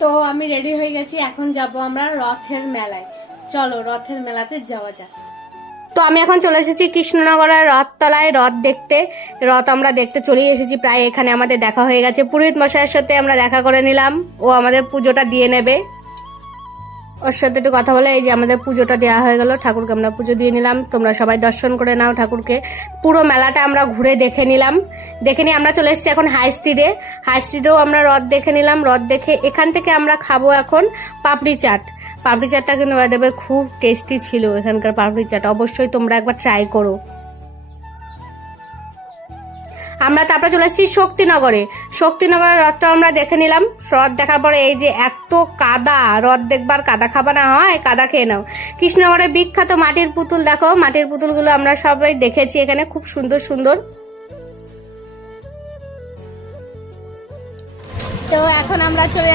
তো আমি রেডি হয়ে গেছি, এখন যাব আমরা রথের মেলায়। চলো রথের মেলাতে যাওয়া যাক। তো আমি এখন চলে এসেছি কৃষ্ণনগরের রথতলায় রথ দেখতে। রথ আমরা দেখতে চলেই এসেছি, প্রায় এখানে আমাদের দেখা হয়ে গেছে। পুরোহিত মশাইয়ের সাথে আমরা দেখা করে নিলাম, ও আমাদের পুজোটা দিয়ে নেবে। ওর সাথে একটু কথা বলে এই যে আমাদের পুজোটা দেওয়া হয়ে গেল, ঠাকুরকে আমরা পুজো দিয়ে নিলাম। তোমরা সবাই দর্শন করে নাও ঠাকুরকে। পুরো মেলাটা আমরা ঘুরে দেখে নিলাম। দেখে নিয়ে আমরা চলে এসেছি এখন হাই স্ট্রিটে। হাই স্ট্রিটেও আমরা রথ দেখে নিলাম। রথ দেখে এখান থেকে আমরা খাবো এখন পাপড়ি চাট। পাপড়ি চাটটা কিন্তু দেবে, খুব টেস্টি ছিল এখানকার পাপড়ি চাট। অবশ্যই তোমরা একবার ট্রাই করো। আমরা তারপরে চলে এসেছি শক্তিনগরে। শক্তিনগরের রথটা আমরা দেখে নিলাম। রথ দেখার পরে এই যে এত কাদা, রথ দেখবার কাদা খাবা না হয়, কাদা খেয়ে নাও। কৃষ্ণনগরের বিখ্যাত মাটির পুতুল দেখো, মাটির পুতুলগুলো আমরা সবাই দেখেছি এখানে, খুব সুন্দর সুন্দর। তো এখন আমরা চলে